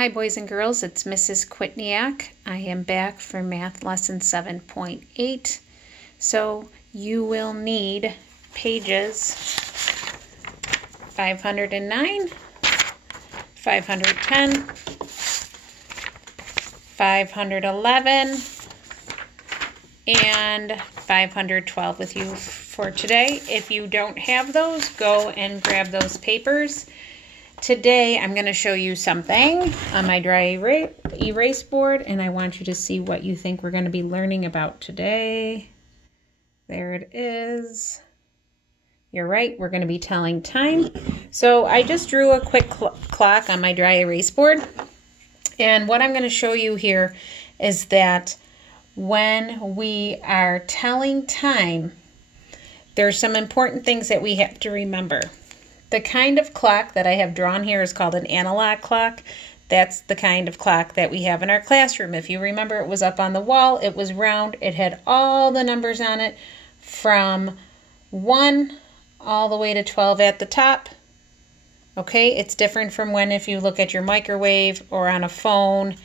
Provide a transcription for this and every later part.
Hi boys and girls, it's Mrs. Quitniak. I am back for math lesson 7.8. So you will need pages 509, 510, 511, and 512 with you for today. If you don't have those, go and grab those papers. Today I'm going to show you something on my dry erase board, and I want you to see what you think we're going to be learning about today. There it is. You're right, we're going to be telling time. So I just drew a quick clock on my dry erase board, and what I'm going to show you here is that when we are telling time, there's some important things that we have to remember. The kind of clock that I have drawn here is called an analog clock. That's the kind of clock that we have in our classroom. If you remember, it was up on the wall, it was round, it had all the numbers on it from 1 all the way to 12 at the top. Okay, it's different from when if you look at your microwave or on a phone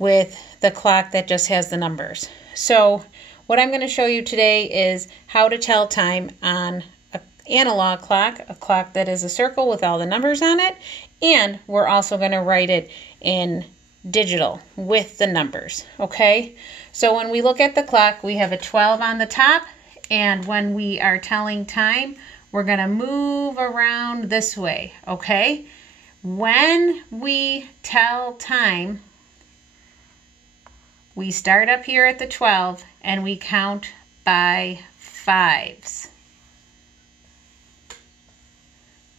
with the clock that just has the numbers. So what I'm going to show you today is how to tell time on analog clock, a clock that is a circle with all the numbers on it, and we're also going to write it in digital with the numbers. Okay, so when we look at the clock, we have a 12 on the top, and when we are telling time, we're going to move around this way. Okay, when we tell time, we start up here at the 12 and we count by fives.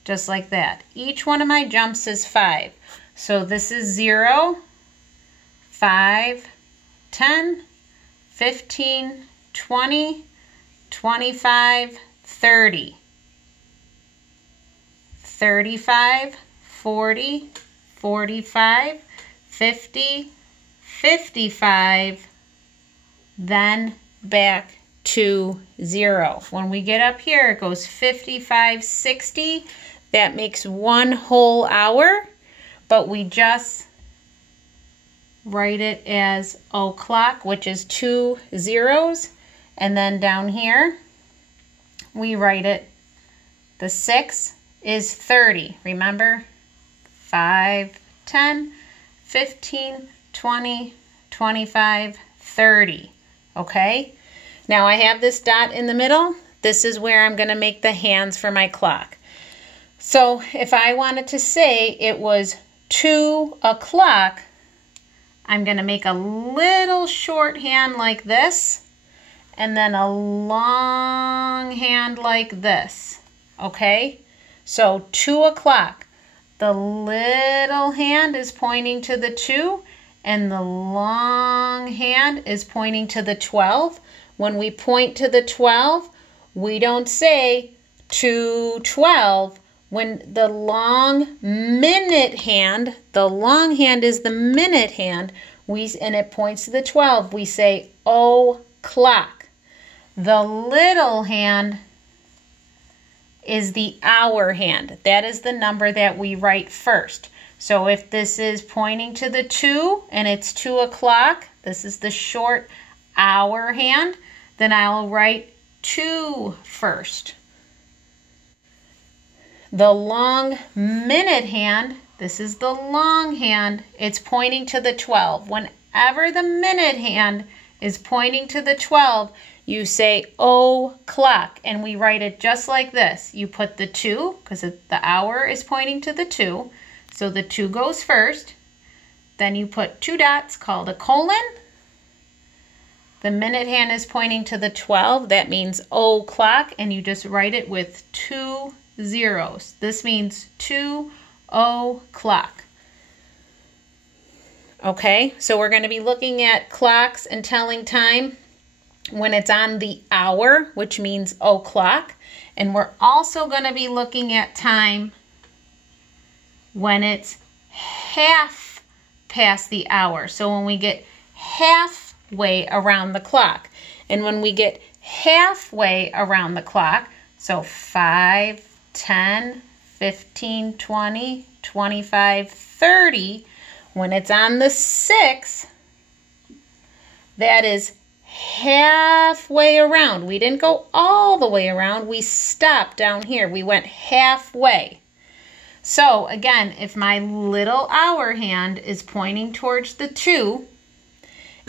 Just like that. Each one of my jumps is 5. So this is 0, 5, 10, 15, 20, 25, 30, 35, 40, 45, 50, 55, then back to 0. When we get up here, it goes 55, 60. That makes 1 whole hour, but we just write it as o'clock, which is 2 zeros. And then down here, we write it, the 6 is 30. Remember? 5, 10, 15, 20, 25, 30. Okay? Now I have this dot in the middle. This is where I'm going to make the hands for my clock. So if I wanted to say it was 2 o'clock, I'm going to make a little short hand like this, and then a long hand like this. Okay? So 2 o'clock. The little hand is pointing to the 2, and the long hand is pointing to the 12. When we point to the 12, we don't say 2:12. When the long minute hand, the long hand is the minute hand, and it points to the 12, we say o'clock. The little hand is the hour hand. That is the number that we write first. So if this is pointing to the 2 and it's 2 o'clock, this is the short hour hand, then I'll write 2 first. The long minute hand, this is the long hand, it's pointing to the 12. Whenever the minute hand is pointing to the 12, you say o'clock, and we write it just like this. You put the 2, because the hour is pointing to the 2, so the 2 goes first. Then you put 2 dots called a colon. The minute hand is pointing to the 12, that means o'clock, and you just write it with 2 zeros. This means 2 o'clock. Okay, so we're going to be looking at clocks and telling time when it's on the hour, which means o'clock, and we're also going to be looking at time when it's half past the hour. So when we get halfway around the clock, and when we get halfway around the clock, so 5, 10, 15, 20, 25, 30, When it's on the 6, that is halfway around. We didn't go all the way around. We stopped down here. We went halfway. So again, if my little hour hand is pointing towards the 2,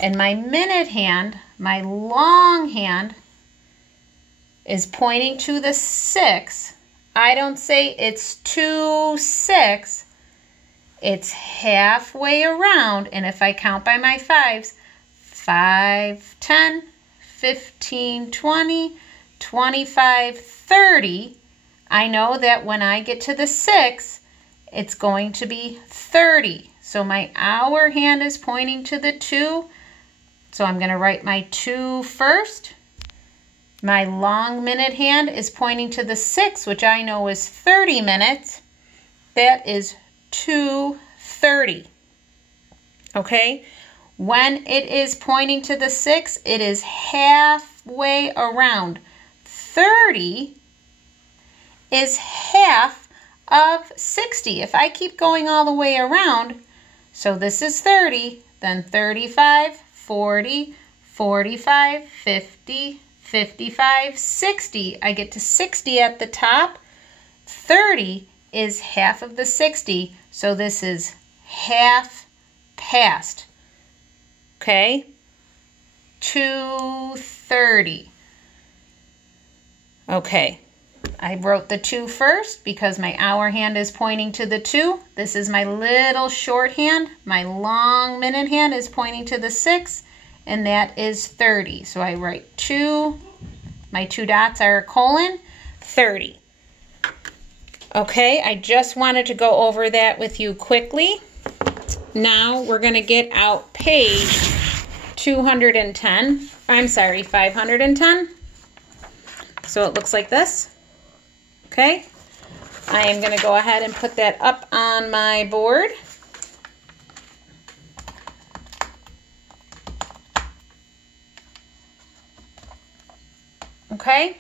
and my minute hand, my long hand, is pointing to the 6, I don't say it's 2, 6. It's halfway around, and if I count by my 5s, 5, 10, 15, 20, 25, 30, I know that when I get to the 6, it's going to be 30. So my hour hand is pointing to the 2, so I'm going to write my 2 first. My long minute hand is pointing to the 6, which I know is 30 minutes. That is 2:30. Okay? When it is pointing to the 6, it is halfway around. 30 is half of 60. If I keep going all the way around, so this is 30, then 35, 40, 45, 50, 55, 60. I get to 60 at the top. 30 is half of the 60, so this is half past. Okay? 2:30. Okay. I wrote the 2 first because my hour hand is pointing to the 2. This is my little short hand. My long minute hand is pointing to the 6, and that is 30. So I write 2. My 2 dots are a colon, 30. Okay, I just wanted to go over that with you quickly. Now we're going to get out page 210. I'm sorry, 510. So it looks like this. Okay, I am going to go ahead and put that up on my board. Okay,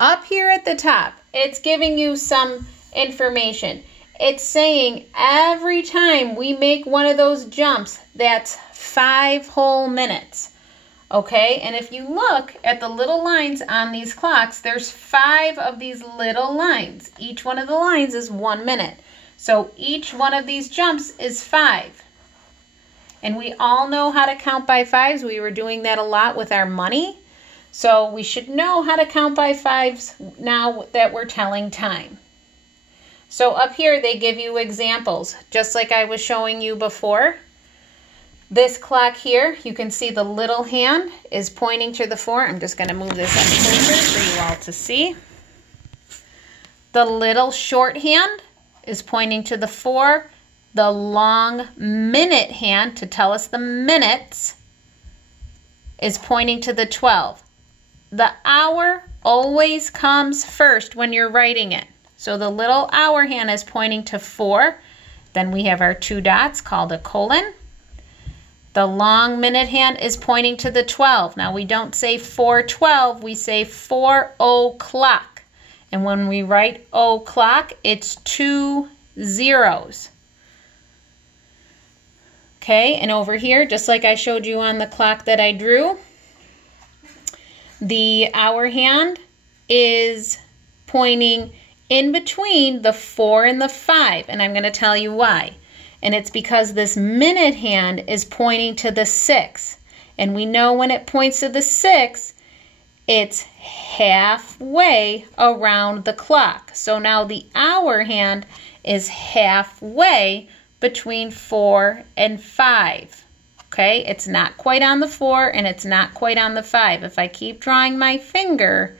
up here at the top, it's giving you some information. It's saying every time we make one of those jumps, that's 5 whole minutes. Okay, and if you look at the little lines on these clocks, there's 5 of these little lines. Each one of the lines is 1 minute. So each one of these jumps is 5. And we all know how to count by 5s. We were doing that a lot with our money. So we should know how to count by 5s now that we're telling time. So up here they give you examples, just like I was showing you before. This clock here, you can see the little hand is pointing to the 4. I'm just going to move this up closer for you all to see. The little short hand is pointing to the 4. The long minute hand, to tell us the minutes, is pointing to the 12. The hour always comes first when you're writing it. So the little hour hand is pointing to 4. Then we have our 2 dots called a colon. The long minute hand is pointing to the 12. Now we don't say 4:12, we say 4 o'clock. And when we write o'clock, it's 2 zeros. Okay, and over here, just like I showed you on the clock that I drew, the hour hand is pointing in between the 4 and the 5, and I'm going to tell you why. And it's because this minute hand is pointing to the 6. And we know when it points to the 6, it's halfway around the clock. So now the hour hand is halfway between 4 and 5. Okay, it's not quite on the 4 and it's not quite on the 5. If I keep drawing my finger,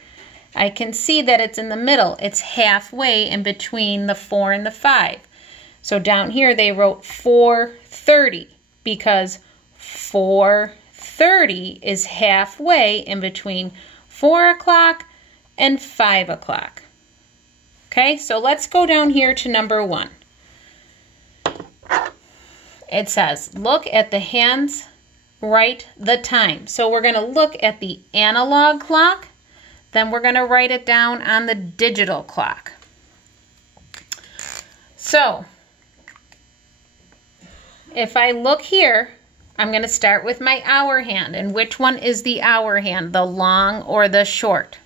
I can see that it's in the middle. It's halfway in between the 4 and the 5. So down here they wrote 4:30 because 4:30 is halfway in between 4 o'clock and 5 o'clock. Okay, so let's go down here to number 1. It says, look at the hands, write the time. So we're going to look at the analog clock, then we're going to write it down on the digital clock. So if I look here, I'm going to start with my hour hand. And which one is the hour hand, the long or the short?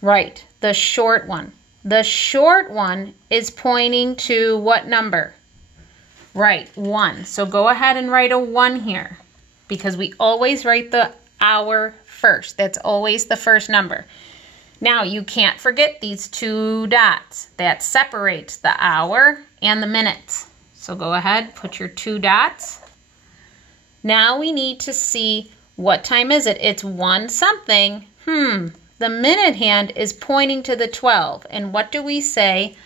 Right, the short one. The short one is pointing to what number? Right, 1. So go ahead and write a 1 here, because we always write the hour first. That's always the first number. Now, you can't forget these 2 dots. That separates the hour and the minutes. So go ahead, put your 2 dots. Now we need to see what time is it. It's 1 something. The minute hand is pointing to the 12. And what do we say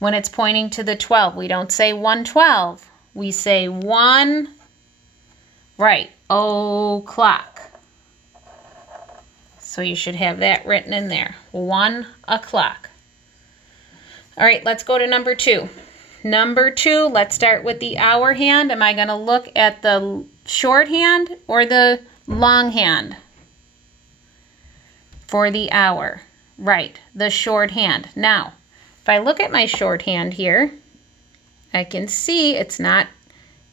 when it's pointing to the 12? We don't say 1:12. We say 1, right, o'clock. So you should have that written in there, 1 o'clock. All right, let's go to number 2. Number 2, let's start with the hour hand. Am I going to look at the short hand or the long hand for the hour? Right, the short hand. Now, if I look at my short hand here, I can see it's not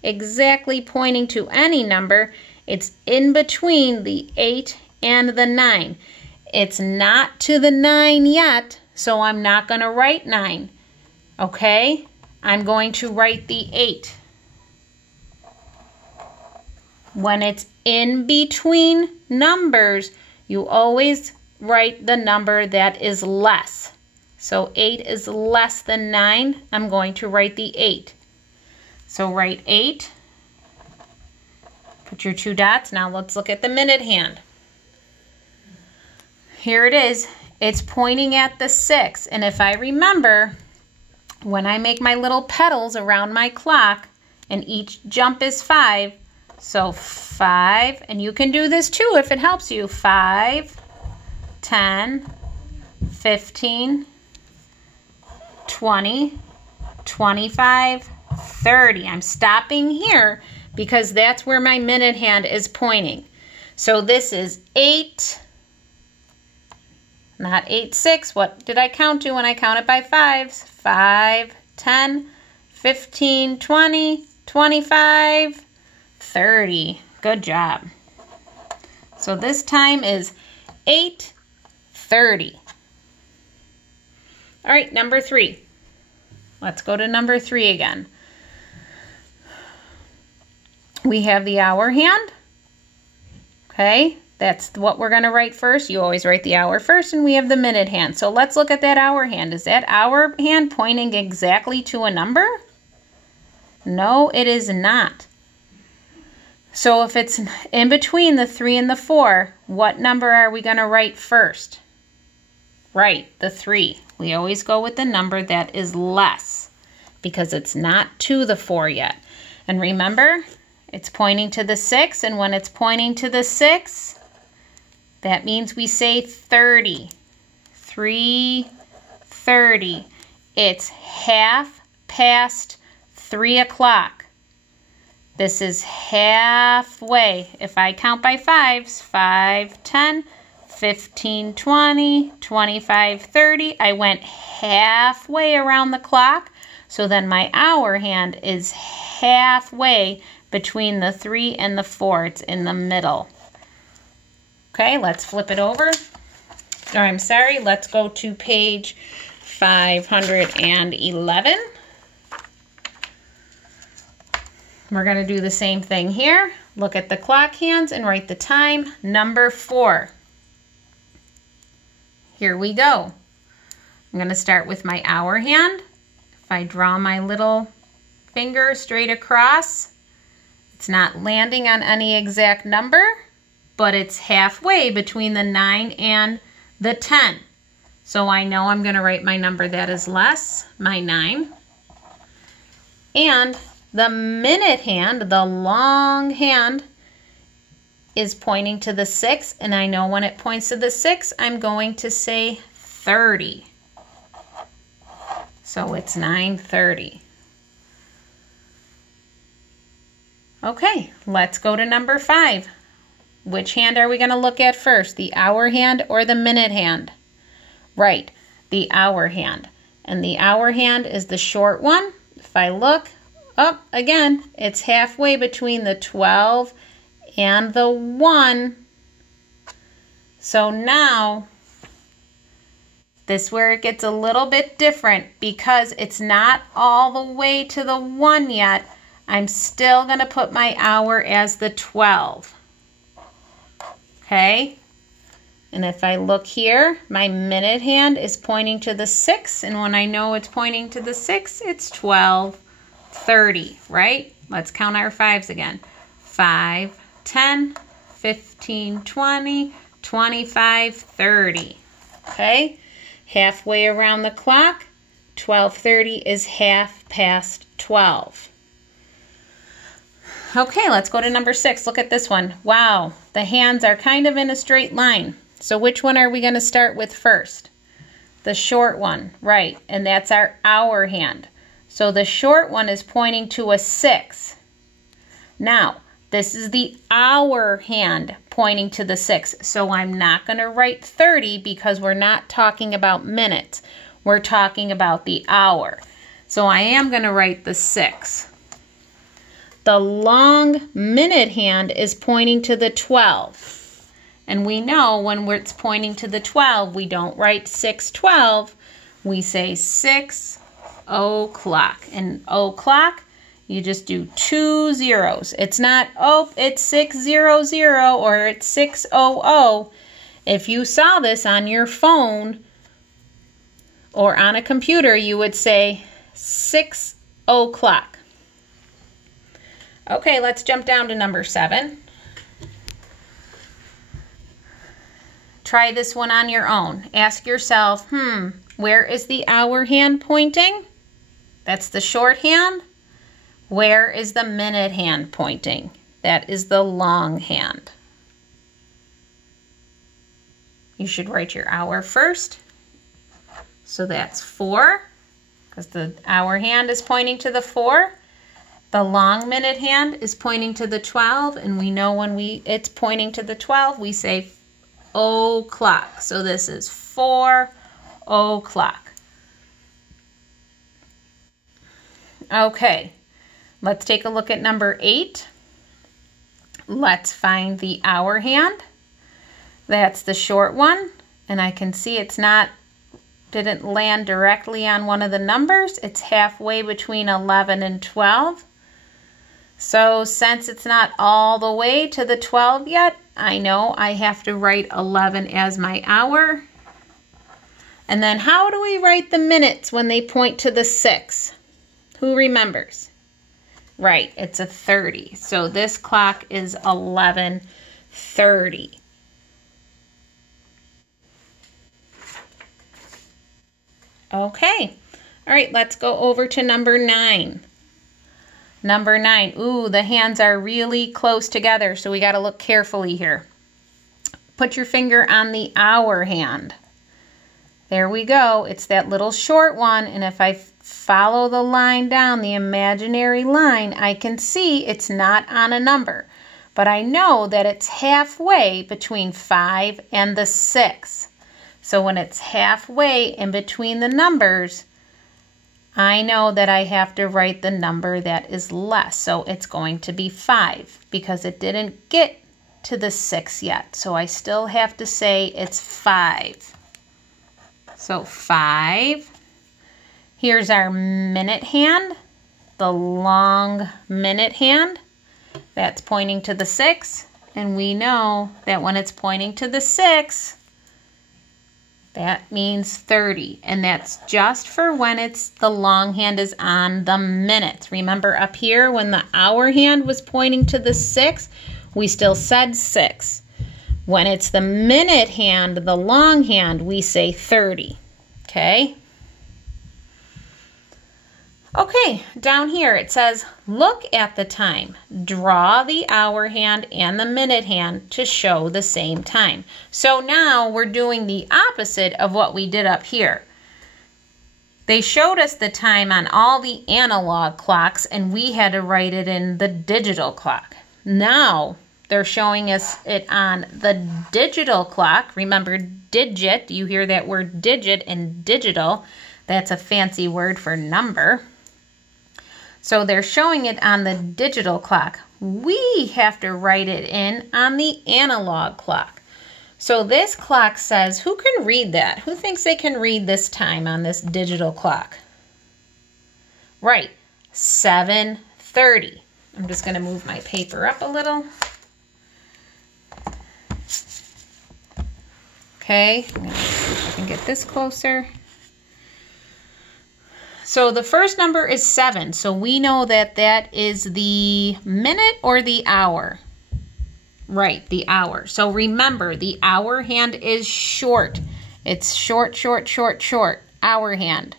exactly pointing to any number. It's in between the 8 and the 9. It's not to the 9 yet, so I'm not going to write 9. Okay? I'm going to write the 8. When it's in between numbers, you always write the number that is less. So 8 is less than 9. I'm going to write the 8. So write 8. Put your 2 dots. Now let's look at the minute hand. Here it is. It's pointing at the 6. And if I remember, when I make my little petals around my clock, and each jump is 5, so 5, and you can do this too if it helps you. 5, 10, 15, 20, 25, 30. I'm stopping here because that's where my minute hand is pointing. So this is 8, not 8, 6. What did I count to when I counted by 5s? 5, 10, 15, 20, 25, 30. Good job. So this time is 8:30. All right, number 3. Let's go to number 3 again. We have the hour hand. Okay, that's what we're going to write first. You always write the hour first, and we have the minute hand. So let's look at that hour hand. Is that hour hand pointing exactly to a number? No, it is not. So if it's in between the 3 and the 4, what number are we going to write first? Right, the 3. We always go with the number that is less because it's not to the 4 yet. And remember, it's pointing to the 6, and when it's pointing to the 6, that means we say 30. 3:30. It's half past 3 o'clock. This is halfway. If I count by 5s, 5, 10, 15, 20, 25, 30. I went halfway around the clock. So then my hour hand is halfway between the 3 and the 4. It's in the middle. Okay, let's flip it over. Or I'm sorry, let's go to page 511. We're going to do the same thing here. Look at the clock hands and write the time, number 4. Here we go. I'm going to start with my hour hand. If I draw my little finger straight across, it's not landing on any exact number, but it's halfway between the 9 and the 10. So I know I'm going to write my number that is less, my 9. And the minute hand, the long hand, is pointing to the 6, and I know when it points to the 6, I'm going to say 30. So it's 9:30. Okay, let's go to number 5. Which hand are we going to look at first, the hour hand or the minute hand? Right, the hour hand. And the hour hand is the short one. If I look, oh, again, it's halfway between the 12 and the 1. So now, this is where it gets a little bit different because it's not all the way to the 1 yet. I'm still going to put my hour as the 12. Okay? And if I look here, my minute hand is pointing to the 6. And when I know it's pointing to the 6, it's 12:30, right? Let's count our 5s again. 5, 10, 15, 20, 25, 30. Okay? Halfway around the clock, 12:30 is 12:30. Okay, let's go to number 6. Look at this one. Wow, the hands are kind of in a straight line. So which one are we going to start with first? The short one, right, and that's our hour hand. So the short one is pointing to a 6. Now, this is the hour hand pointing to the 6. So I'm not going to write 30 because we're not talking about minutes. We're talking about the hour. So I am going to write the 6. The long minute hand is pointing to the 12. And we know when it's pointing to the 12, we don't write 6:12. We say 6 o'clock. And o'clock, you just do 2 zeros. It's not, oh, it's 6:00 or it's 6:00. If you saw this on your phone or on a computer, you would say 6 o'clock. Okay, let's jump down to number 7. Try this one on your own. Ask yourself, where is the hour hand pointing? That's the short hand. Where is the minute hand pointing? That is the long hand. You should write your hour first. So that's 4, because the hour hand is pointing to the 4. The long minute hand is pointing to the 12, and we know when it's pointing to the 12, we say o'clock. So this is 4 o'clock. Okay, let's take a look at number 8. Let's find the hour hand. That's the short one, and I can see didn't land directly on one of the numbers. It's halfway between 11 and 12. So since it's not all the way to the 12 yet, I know I have to write 11 as my hour. And then how do we write the minutes when they point to the 6? Who remembers? Right, it's a 30. So this clock is 11:30. Okay, all right, let's go over to number 9. Number 9, ooh, the hands are really close together, so we got to look carefully here. Put your finger on the hour hand. There we go. It's that little short one, and if I follow the line down, the imaginary line, I can see it's not on a number, but I know that it's halfway between 5 and the 6. So when it's halfway in between the numbers, I know that I have to write the number that is less. So it's going to be 5 because it didn't get to the 6 yet. So I still have to say it's 5. So 5. Here's our minute hand, the long minute hand. That's pointing to the 6. And we know that when it's pointing to the 6, that means 30, and that's just for when the long hand is on the minutes. Remember up here when the hour hand was pointing to the 6, we still said 6. When it's the minute hand, the long hand, we say 30, okay? Okay, down here it says, look at the time. Draw the hour hand and the minute hand to show the same time. So now we're doing the opposite of what we did up here. They showed us the time on all the analog clocks, and we had to write it in the digital clock. Now they're showing us it on the digital clock. Remember, digit, you hear that word digit and digital. That's a fancy word for number. So they're showing it on the digital clock. We have to write it in on the analog clock. So this clock says, who can read that? Who thinks they can read this time on this digital clock? Right, 7:30. I'm just going to move my paper up a little. Okay, I'm going to see if I can get this closer. So the first number is 7, so we know that that is the minute or the hour. Right, the hour. So remember, the hour hand is short. It's short, short, short, short. Hour hand.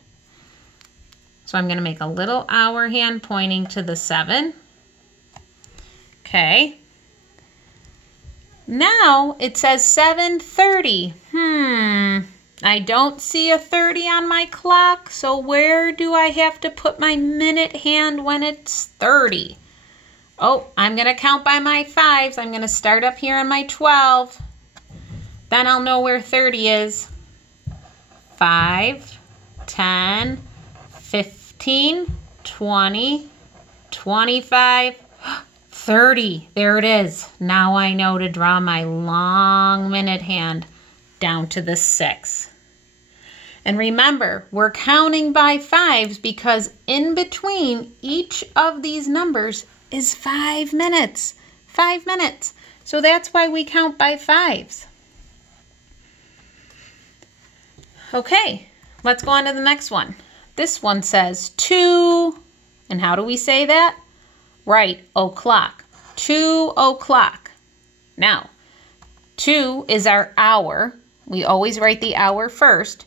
So I'm going to make a little hour hand pointing to the 7. Okay. Now it says 7:30. I don't see a 30 on my clock, so where do I have to put my minute hand when it's 30? Oh, I'm going to count by my 5s. I'm going to start up here on my 12. Then I'll know where 30 is. 5, 10, 15, 20, 25, 30. There it is. Now I know to draw my long minute hand down to the 6. And remember, we're counting by 5s because in between each of these numbers is 5 minutes. 5 minutes. So that's why we count by 5s. Okay, let's go on to the next one. This one says 2, and how do we say that? Right, o'clock. 2 o'clock. Now, 2 is our hour. We always write the hour first,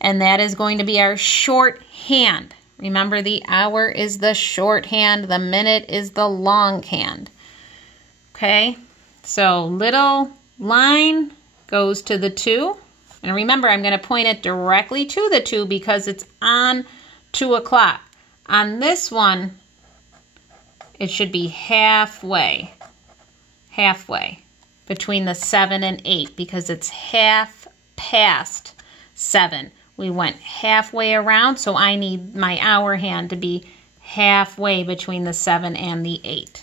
and that is going to be our shorthand. Remember, the hour is the shorthand, the minute is the longhand. Okay, so little line goes to the 2. And remember, I'm going to point it directly to the 2 because it's on 2 o'clock. On this one, it should be halfway between the 7 and 8 because it's half past 7. We went halfway around, so I need my hour hand to be halfway between the 7 and the 8.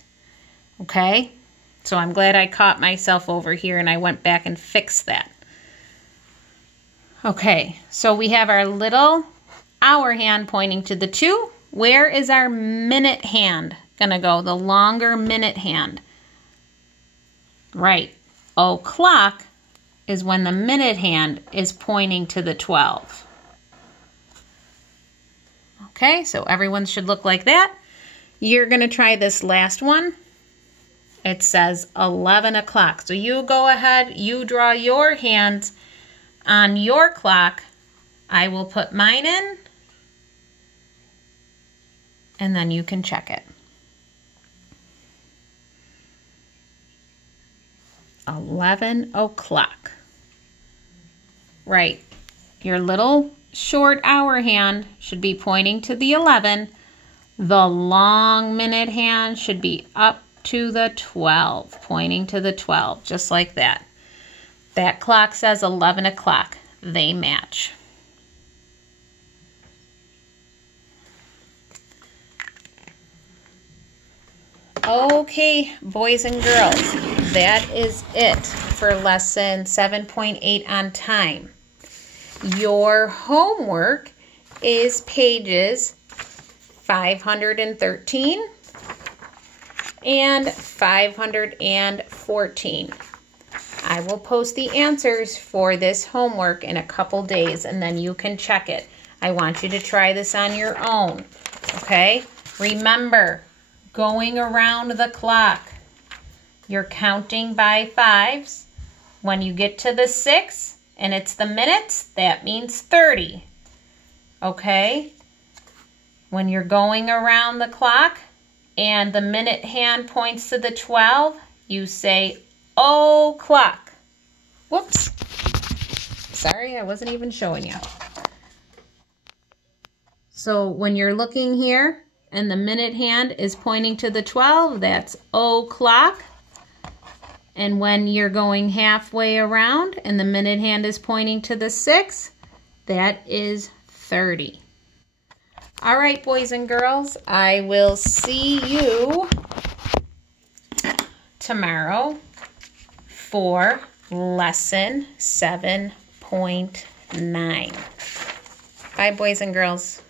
Okay? So I'm glad I caught myself over here and I went back and fixed that. Okay, so we have our little hour hand pointing to the 2. Where is our minute hand gonna go? The longer minute hand. Right, o'clock is when the minute hand is pointing to the 12. Okay, so everyone should look like that. You're gonna try this last one. It says 11 o'clock. So you go ahead, you draw your hands on your clock. I will put mine in, and then you can check it. 11 o'clock. Right. Your little short hour hand should be pointing to the 11. The long minute hand should be up to the 12, pointing to the 12, just like that. That clock says 11 o'clock. They match. Okay, boys and girls, that is it for lesson 7.8 on time. Your homework is pages 513 and 514. I will post the answers for this homework in a couple days, and then you can check it. I want you to try this on your own, okay? Remember, going around the clock, you're counting by 5s. When you get to the 6 and it's the minutes, that means 30, okay? When you're going around the clock and the minute hand points to the 12, you say o'clock. Whoops. Sorry, I wasn't even showing you. So when you're looking here and the minute hand is pointing to the 12, that's o'clock. And when you're going halfway around and the minute hand is pointing to the 6, that is 30. All right, boys and girls, I will see you tomorrow for lesson 7.9. Bye, boys and girls.